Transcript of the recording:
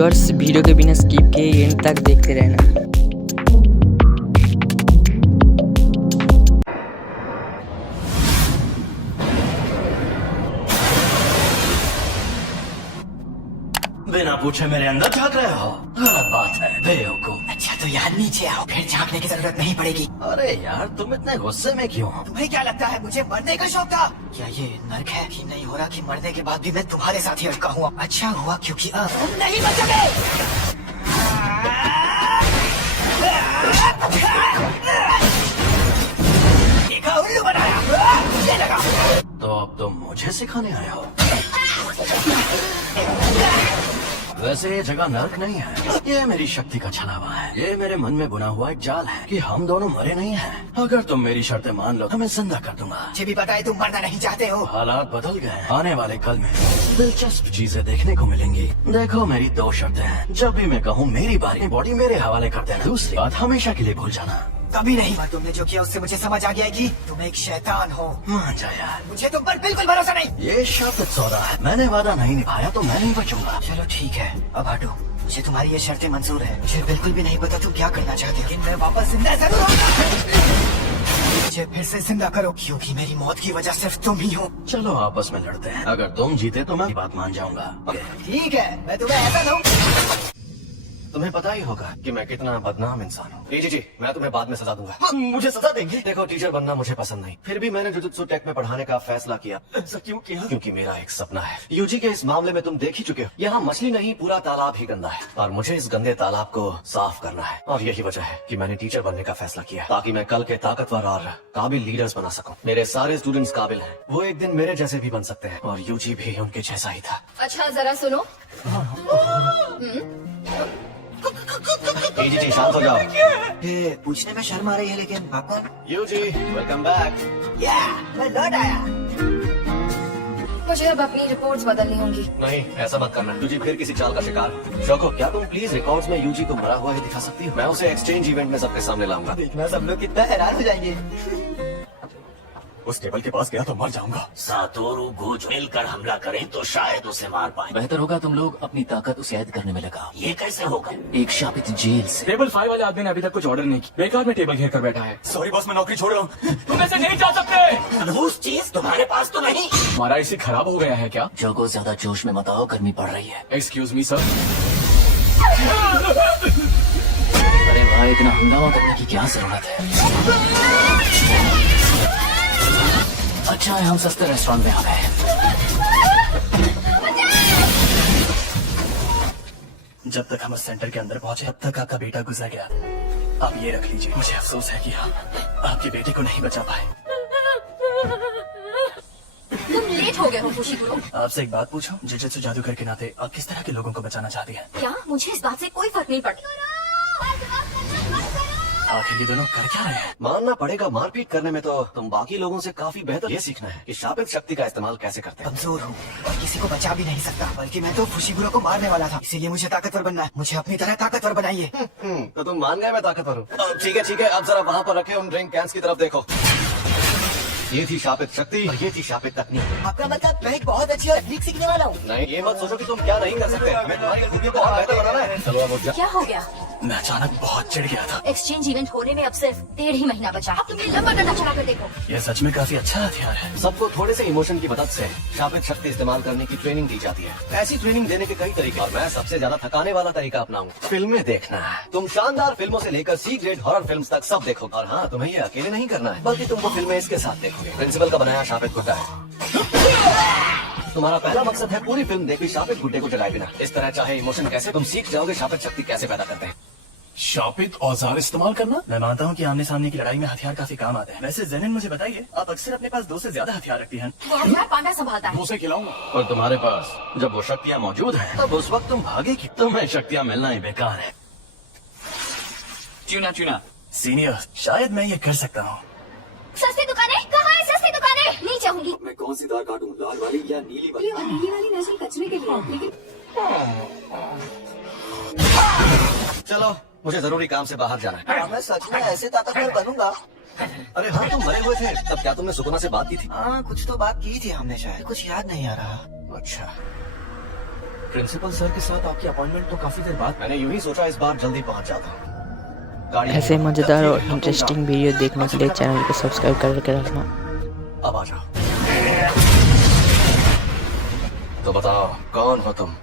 Viewers video के बिना skip किए एंड तक देखते रहना। बिना पूछे मेरे अंदर झांक रहे हो, गलत बात है बेवकूफ। अच्छा तो यार नीचे आओ, फिर झांकने की जरूरत नहीं पड़ेगी। अरे यार तुम इतने गुस्से में क्यों? तुम्हें क्या लगता है मुझे मरने का शौक था? क्या ये नर्क है कि नहीं हो रहा कि मरने के बाद भी मैं तुम्हारे साथ ही अटका हुआ? अच्छा हुआ क्योंकि अब तुम नहीं बचोगे। देखा उल्लू बनाया, मुझे लगा। तो अब तुम मुझे सिखाने आए हो? वैसे ये जगह नर्क नहीं है, ये मेरी शक्ति का छलावा है। ये मेरे मन में बुना हुआ एक जाल है कि हम दोनों मरे नहीं हैं। अगर तुम मेरी शर्तें मान लो तो मैं जिंदा कर दूंगा। मुझे भी पता है तुम मरना नहीं चाहते हो। हालात बदल गए। आने वाले कल में दिलचस्प चीजें देखने को मिलेंगी। देखो मेरी दो शर्तें हैं। जब भी मैं कहूँ मेरी बारी बॉडी मेरे हवाले कर देना। दूसरी बात हमेशा के लिए भूल जाना। कभी नहीं। पर तुमने जो किया उससे मुझे समझ आ गया है कि तुम एक शैतान हो। मान जा यार, मुझे तुम पर बिल्कुल भरोसा नहीं। ये शर्त सौदा है। मैंने वादा नहीं निभाया तो मैं नहीं बचूंगा। चलो ठीक है, अब हटो। मुझे तुम्हारी ये शर्तें मंजूर है। मुझे बिल्कुल भी नहीं पता तुम क्या करना चाहते हो, लेकिन मैं वापस जिंदा जरूर होऊंगा। मुझे फिर से जिंदा करो, क्योंकि मेरी मौत की वजह सिर्फ तुम ही हो। चलो आपस में लड़ते हैं। अगर तुम जीते तो मैं बात मान जाऊंगा। ठीक है, मैं तुम्हें ऐसा दूं। तुम्हें पता ही होगा कि मैं कितना बदनाम इंसान हूँ। जी, मैं तुम्हें बाद में सजा दूंगा। मुझे सजा देंगे? देखो टीचर बनना मुझे पसंद नहीं, फिर भी मैंने जुजुत्सु टेक में पढ़ाने का फैसला किया। ऐसा क्यों किया? क्योंकि मेरा एक सपना है। यूजी के इस मामले में तुम देख ही चुके हो, यहाँ मछली नहीं पूरा तालाब ही गंदा है और मुझे इस गंदे तालाब को साफ करना है। और यही वजह है कि मैंने टीचर बनने का फैसला किया, ताकि मैं कल के ताकतवर और काबिल लीडर्स बना सकूं। मेरे सारे स्टूडेंट्स काबिल हैं, वो एक दिन मेरे जैसे भी बन सकते हैं और यूजी भी उनके जैसा ही था। अच्छा जरा सुनो। जी शांत हो जाओ। पूछने में शर्म आ रही है, लेकिन पापा। यूजी वेलकम बैक। मैं लौट आया। मुझे अब अपनी रिपोर्ट्स बदलनी होंगी। नहीं ऐसा मत करना, यूजी फिर किसी चाल का शिकार हो। शोको क्या तुम प्लीज रिकॉर्ड्स में यूजी को मरा हुआ ही दिखा सकती हो? मैं उसे एक्सचेंज इवेंट में सबके सामने लाऊंगा। देखना सब लोग कितना हैरान हो जाएंगे। उस टेबल के पास गया तो मर जाऊंगा। सातोरु गोज मिलकर हमला करें तो शायद उसे मार पाए। बेहतर होगा तुम लोग अपनी ताकत उसे ऐद करने में लगाओ। ये कैसे होगा? एक शापित जेल से। टेबल 5 वाले आदमी ने अभी तक कुछ ऑर्डर नहीं किया, बेकार में टेबल घेर कर बैठा है। सॉरी बॉस, मैं नौकरी छोड़ रहा हूँ। तुम ऐसे नहीं जा सकते। उस चीज तुम्हारे पास तो नहीं। हमारा इसे खराब हो गया है क्या? जोगो ज्यादा जोश में मत आओ, गर्मी पड़ रही है। Excuse me sir. अरे भाई इतना हंगामा करने की क्या जरूरत है? अच्छा है हम सस्ते रेस्टोरेंट में आ गए। जब तक हम इस सेंटर के अंदर पहुंचे तब तक आपका बेटा गुजर गया। अब ये रख लीजिए। मुझे अफसोस है कि हम आपके बेटे को नहीं बचा पाए। तुम लेट हो गए हो फुशिकुरो। आपसे एक बात पूछूं? जुजुत्सु जादूगर के नाते आप किस तरह के लोगों को बचाना चाहती हैं? क्या मुझे इस बात से कोई फर्क नहीं पड़ता? आखिर ये दोनों कर क्या रहे हैं? मानना पड़ेगा मारपीट करने में तो तुम बाकी लोगों से काफी बेहतर। ये सीखना है कि शापित शक्ति का इस्तेमाल कैसे करते हैं। कमजोर हूँ और किसी को बचा भी नहीं सकता, बल्कि मैं तो फुशिकुरो को मारने वाला था। इसीलिए मुझे ताकतवर बनना है। मुझे अपनी तरह ताकतवर बनाइए। तो तुम मान गए मैं ताकतवर हूँ? ठीक है, अब जरा वहाँ पर रखे उन ड्रिंक कैंस की तरफ देखो। ये थी शापित शक्ति और ये थी शापित तकनीक। आपका मतलब मैं एक बहुत अच्छी और तकनीक सीखने वाला हूँ? नहीं, ये मत सोचो कि तुम क्या नहीं कर सकते। हमें तुम्हारी खूबियों को और बेहतर बनाना है। चलो अब उठ जा। क्या हो गया? मैं अचानक बहुत चिढ़ गया था। एक्सचेंज इवेंट होने में अब सिर्फ 1.5 ही महीना बचा है। अब तुम ये लंबा डंडा चला कर देखो। ये सच में काफी अच्छा हथियार है। सबको थोड़े से इमोशन की मदद से शापित शक्ति इस्तेमाल करने की ट्रेनिंग दी जाती है। ऐसी ट्रेनिंग देने के कई तरीके और मैं सबसे ज्यादा थकाने वाला तरीका अपनाऊं। फिल्में देखना है। तुम शानदार फिल्मों से लेकर सी ग्रेड हॉरर फिल्म्स तक सब देखोगे। और हाँ, तुम्हें ये अकेले नहीं करना है, बल्कि तुम वो फिल्में इसके साथ देखोगे। प्रिंसिपल का बनाया शापित गुड्डा है। तुम्हारा पहला मकसद है पूरी फिल्म देखी शापित गुड्डे को जगाए बिना। इस तरह चाहे इमोशन कैसे, तुम सीख जाओगे शापित शक्ति कैसे पैदा करते हैं। शापित औजार इस्तेमाल करना? मैं मानता हूँ कि आमने सामने की लड़ाई में हथियार काफी काम आते हैं। वैसे जेनिन मुझे बताइए, आप अक्सर अपने पास 2 से ज्यादा हथियार रखती हैं। वो हथियार पांडा संभालता है। उसे खिलाऊंगा। और तुम्हारे पास जब वो शक्तियाँ मौजूद हैं, तब उस वक्त तुम भागेगी। तुम्हें शक्तियाँ मिलना ही बेकार है। चुना सीनियर, शायद मैं ये कर सकता हूँ। सस्ती दुकानें कहाँ है? सस्ती दुकानें नहीं चाहूंगी। मैं कौन सी तार काटूं, लाल वाली या नीली वाली? नीली वाली नजर कचरे के लिए, लेकिन चलो, मुझे जरूरी काम से बाहर जाना है। मैं सच में ऐसे ताकतवर बनूंगा। अरे हाँ, तुम मरे हुए थे तब। क्या तुमने सुकुना से बात की थी? हाँ, कुछ तो बात की थी हमने, शायद कुछ याद नहीं आ रहा। अच्छा, प्रिंसिपल सर के साथ आपकी अपॉइंटमेंट तो काफी देर बाद। मैंने यूं ही सोचा इस बार जल्दी पहुंच जाता हूँ। गाड़ी ऐसे मज़ेदार और इंटरेस्टिंग वीडियो देखने के लिए चैनल को सब्सक्राइब करके रखना। अब आ जाओ। तो बताओ कौन हो तुम?